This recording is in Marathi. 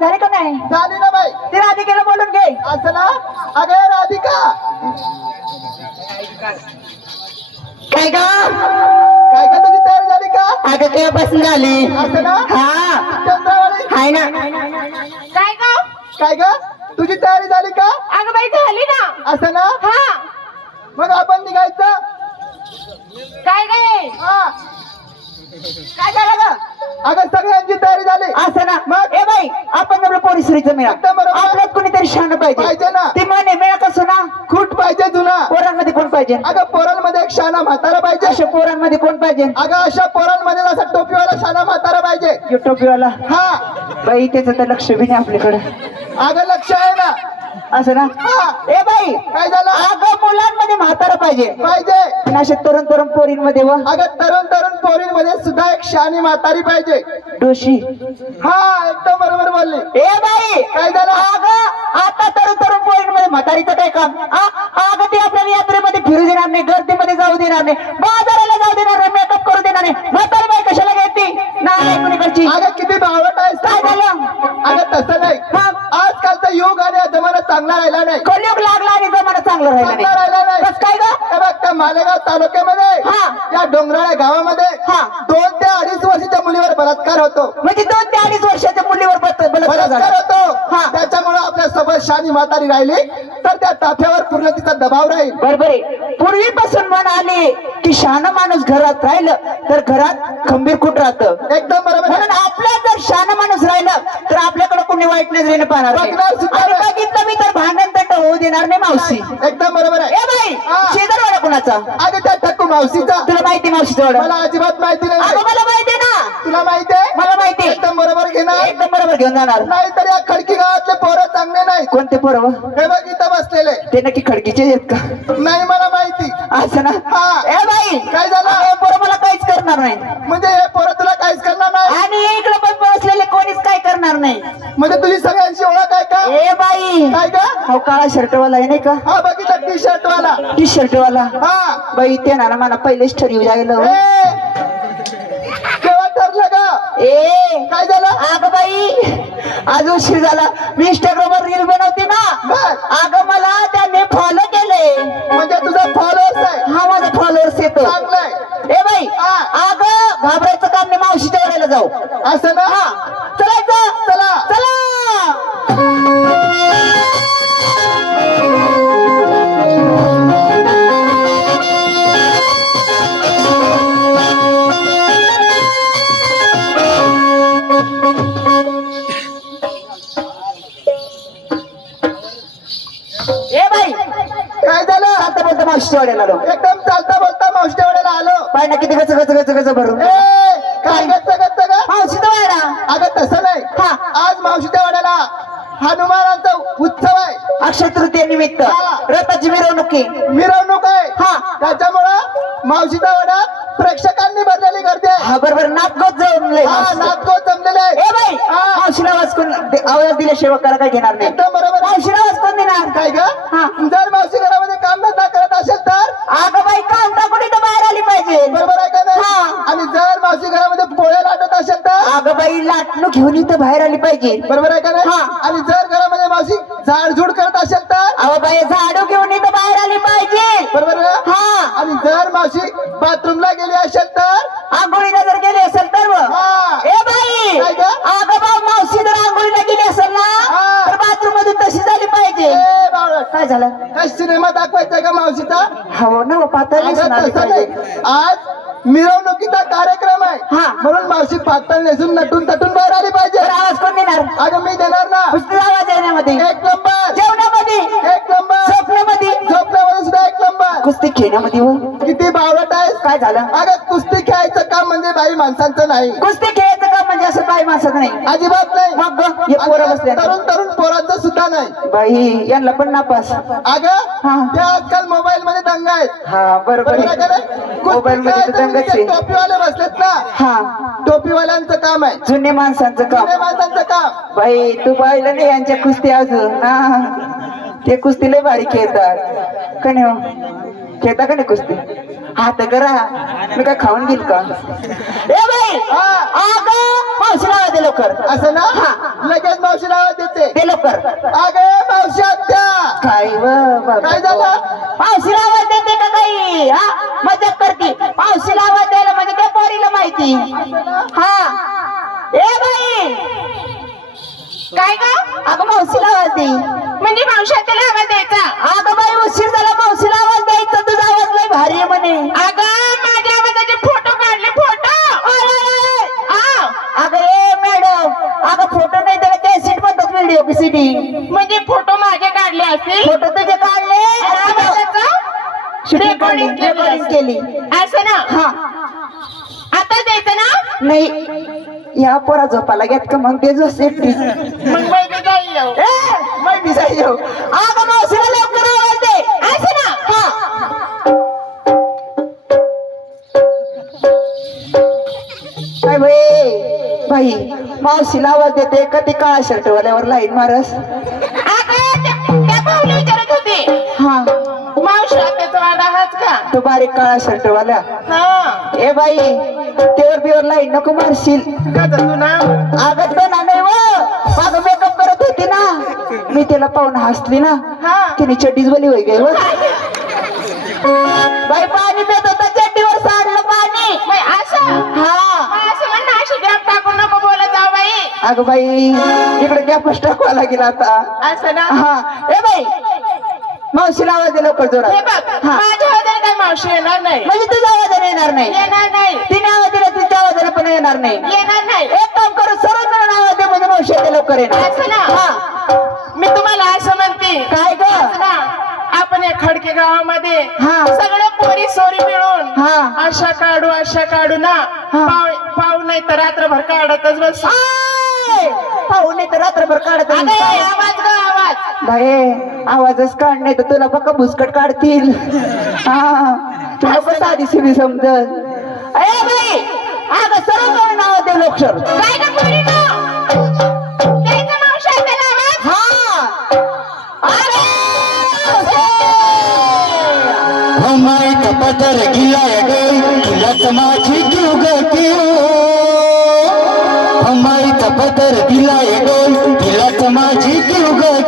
तयार झाली का नाही? झाली ना बाई. ती राधिकेला बोलून घे. असं ना. अगं राधिका काय ग? काय का तुझी तयारी झाली का? अगं केव्हापासून झाली? असं ना. हा चंद्रावळी हाय ना. काय ग? काय ग तुझी तयारी झाली का? अगं बाई झाली ना. असं ना. हा मग आपण निघायचं. काय नाही. हा काय झालं ग? अगं सगळ्यांची तयारी झाली. असं ना. मग? ए बाई आपण जमलं पोलिसरीचं मिळा. एकदम बरोबर. आपल्यात कोणीतरी शान पाहिजे पाहिजे ना. ती म्हणे मिळा कसं ना. खूट पाहिजे जुना. पोरांमध्ये कोण पाहिजे? अगं पोरांमध्ये एक शाना म्हातारा पाहिजे. अशा पोरांमध्ये कोण पाहिजे? अगं अशा पोरांमध्ये असा टोपीवाला शाना म्हातारा पाहिजे. युट्यूबवाला. हा बाई त्याचं तर लक्ष बी नाही आपल्याकडे. अगं लक्ष आहे ना. असं ना. हा. ए बाई काय झालं? अगं मुलांमध्ये म्हातारा पाहिजे पाहिजे. आणि अशा तरुण तरुण पोरींमध्ये व अगं तरुण तरुण पोरींमध्ये सुद्धा एक शानी म्हातारी पाहिजे. डोशी. हा एकदम बरोबर बोलली. ए बाई काय झालं? अगं आता तरुण तरुण पोरींमध्ये म्हातारीचं काय काम? अगं ते आपल्याला यात्रेमध्ये फिरू देणार नाही, गर्दीमध्ये जाऊ देणार नाही, बाजाराला जाऊ देणार नाही, मेकअप करू देणार नाही. म्हातारी बाई कशाला घेते? नाही कुणीकडची. अगं किती भावट आहेस. काय झालं? अगं तसं नाही. मग? आजकालचा युग आणि हा जमाना चांगला राहिला नाही. कलियुग लागला आणि जमाना चांगला राहिला चांगला राहिला नाही. नाही. कसं काय ग? हे बघ त्या मालेगाव तालुक्यामध्ये हा. या डोंगराळ्या गावामध्ये हा. 2 ते 2.5 वर्षाच्या मुलीवर बलात्कार होतो. म्हणजे 2 ते 2.5 वर्षाच्या मुलीवर बलात्कार बलात्कार झाला. होतो. हा. त्याच्यामुळे आपल्या सोबत शानी म्हातारी राहिली तर त्या ताफ्यावर पूर्ण तिचा दबाव राहील. बरोबर आहे. पूर्वीपासून म्हण आली की शान माणूस घरात राहिलं तर घरात खंबीर कुठ राहतं. एकदम बरोबर आहे. म्हणून आपल्या जर शान माणूस राहिलं तर आपल्याकडे कोणी वाईट नजरेने पाहणार नाही. बघणार सुद्धा आणि नाही. बघितलं मी तर भांडण तंट होऊ देणार नाही मावशी. एकदम बरोबर आहे. ए बाई हा. शेजारवाडा कुणाचा? अगं त्या ठक्कू मावशीचा. तुला माहिती मावशीचा वाडा? मला अजिबात माहिती अगं नाही. मला माहिती आहे ना. तुला माहिती आहे? मला माहिती आहे. एकदम बरोबर घेणार. एकदम बरोबर घेऊन जाणार. नाही तर या खडकी गावातले पोरं चांगले नाही. कोणते पोरं? हे बघ इथं बसलेले. ते नक्की खडकीचे आहेत का? नाही मला माहिती. असं ना. हा. ए बाई काय झालं? हे पोरं मला काहीच करणार नाही म्हणजे हे पोरं तुला काहीच करणार नाही. आणि इकडे पण बसलेले कोणीच काय करणार नाही. म्हणजे तुझी सगळ्यांची ओळख आहे का? ए बाई काय का? हो काळा शर्टवाला आहे नाही का? हा बघितलं टी शर्ट वाला. टी शर्टवाला. हा. बाई ते ना मला पहिलेच ठरवू जायला. ए, केव्हा ठरलं का? ए काय झालं? अगं बाई आज उशीर झाला. मी इंस्टाग्रामवर रील बनवते ना. बर. अगं मला त्याने फॉलो केले. म्हणजे तुझा फॉलोअर्स आहे. हा माझा फॉलोअर्स येतो. चांगलाय. ए बाई हा. अगं घाबरायचं काम नाही. मावशीच्या वेळेला जाऊ. असं ना. हा चलायचं. चला. चला. ए बाई काय झालं? आता बोलतो मावशीच्या वेळेला आलो. एकदम चालता बोलता मावशीच्या वेळेला आलो. पाय ना किती गच भरून. ए, काय गच्च गच्च ग? मावशीचा वेळा. अगं तसं नाही. हा. आज मावशीच्या वेळेला हनुमानाचा उत्सव आहे. अक्षय तृतीया निमित्त हा. रथाची मिरवणुकी. मिरवणूक आहे. हा. त्याच्यामुळं मावशीच्या वेळात प्रेक्षकांनी भरलेली गर्दी आहे. हा बरोबर नाटकच जमलंय. हा नाटक जमलेले आहे. ए बाई हा. मावशीला आवाज कोण आवाज दिल्याशिवाय करा काय घेणार नाही. एकदम बरोबर. मावशीला आवाज कोण देणार? काय ग? हा. जर मावशी घरामध्ये काम धंदा करत असेल तर अगं बाई काम टाकून इथं बाहेर आली पाहिजे. बरोबर आहे का नाही? हा. आणि जर मावशी घरामध्ये पोळ्या लाटत असेल तर अगं बाई लाटणं घेऊन इथं बाहेर आली पाहिजे. बरोबर आहे का नाही? हा. आणि जर घरामध्ये मावशी झाडझूड करत असेल तर अहो बाई झाडू घेऊन इथं बाहेर आली पाहिजे. बरोबर आहे? हा. आणि जर मावशी बाथरूमला गेली असेल तर आंघोळीला जर गेली असेल तर हा. ए बाई काय ग? अगं बा मावशी जर आंघोळीला गेली असेल ना हा. तर बाथरूम मधून तशी झाली पाहिजे. ए बावळट, काय झालं? काय सिनेमा दाखवायचा का मावशीचा? हो ना पातळ अगं नेसून आली तसं पाहिजे. नाही. आज मिरवणुकीचा कार्यक्रम आहे. हा. म्हणून मावशी पातळ नेसून नटून तटून बाहेर आली पाहिजे. तर आवाज कोण देणार? अगं मी देणार ना. कुस्तीचा आवाज येण्यामध्ये, एक नंबर. जेवणामध्ये, एक नंबर. झोपण्यामध्ये, झोपण्यामध्ये सुद्धा एक नंबर. कुस्ती खेळण्यामध्ये. हो किती बावळट आहेस. काय झालं? अगं कुस्ती खेळायचं काम म्हणजे बाई माणसांचं नाही. कुस्ती खेळायचं का म्हणजे असं बाई माणसात नाही. अजिबात नाही. मग हे पोरं आणि बसले तरुण तरुण पोरांचं सुद्धा नाही. बाई यांना पण नापास. अगं हा. ते आजकाल मोबाईल मध्ये दंग आहेत. हा बरोबर बरोबर आहे का आहे. नाही? मोबाईल कुस्ती मध्ये तर खेळायचं म्हणजे दंगच ते आहे. टोपीवाले बसलेत ना. हा टोपीवाल्यांचं काम आहे. जुने माणसांचं काम. जुन्या माणसांचं काम. बाई तू पाहिलं नाही यांच्या कुस्ती अजून ना. ते कुस्ती लय भारी खेळतात का नाही? हो खेळता का नाही कुस्ती? हात करा मी काय खाऊन घेईल का ए बाई हा. अगं मावशी लावा दे लवकर असं ना हा. लगेच मावशी नाव देते दे लवकर अगे मावशी आत्या काय व बाबा. काय झालं? मावशीला आवाज देते का काही हा मजाक करते मावशीला आवाज द्यायला म्हणजे त्या पोरीला माहिती हा ए बाई काय का अगं मावशीला आवाज दे म्हणजे मावशी त्याला आवाज द्यायचा अगं बाई उशीर झाला मावशीला आवाज द्यायचा तुझा आवाज लय भारी आहे म्हणे अगं माझ्या आवाजाचे फोटो काढले फोटो अगं ए मॅडम अगं फोटो नाही त्याला कॅसेट म्हणतात व्हिडिओ कॅसेटी म्हणजे फोटो माझे काढले असतील फोटो तुझे काढले रेकॉर्डिंग केली असं ना हा आता द्यायचं ना नाही या पोरा झोपाला घेत का मग ते जो सेफ्टी मग माहिती जाईल अगं मावशीला लवकर आवाज दे असं ना हा काय बाई मावशीला आवाज देते का ते काळा शर्ट वाल्यावर लाईन मारस विचारत होते हा मावशी त्याचा वाडा हाच का तो बारीक काळा शर्ट वाला ए बाई तेवर बिवर लाईन नको मारशील अगं तो ना नाही माझं मेकअप करत होती ना मी त्याला पाहून हसली ना तिने चड्डीच बली होई गे बाई पाणी पेत होता चड्डीवर सांडलं पाणी अगं बाई इकडे गॅपच टाकवा लागेल आता असं ना हा ए बाई मावशीला आवाज दे लवकर जोरात माझ्या आवाजाने काय मावशी येणार नाही म्हणजे तुझ्या आवाजाने येणार नाही तिने आवाज दिला तिच्या आवाजाने पण येणार नाही एक काम करू सर्व जण आवाज दे म्हणजे मावशी येते लवकर येणार असं ना हा मी तुम्हाला असं म्हणते काय ग आपण या खडके गावामध्ये सगळं पोरी सोरी मिळून आशा काढू ना पाहू नाही तर रात्रभर काढतच बस पाहू नाही तर रात्रभर काढत आवाज ग आवाज बाई आवाजच काढ नाही तर तुला बघा भुसकट काढतील हा तुला कसं आधी सिरी समजत अरे बाई अगं सर्व करून नाव दे लोकशर काय का पोरी हमारे कपतर गिलाया गई लत माझी क्यों गई हमारे कपतर गिलाया गई लत माझी क्यों गई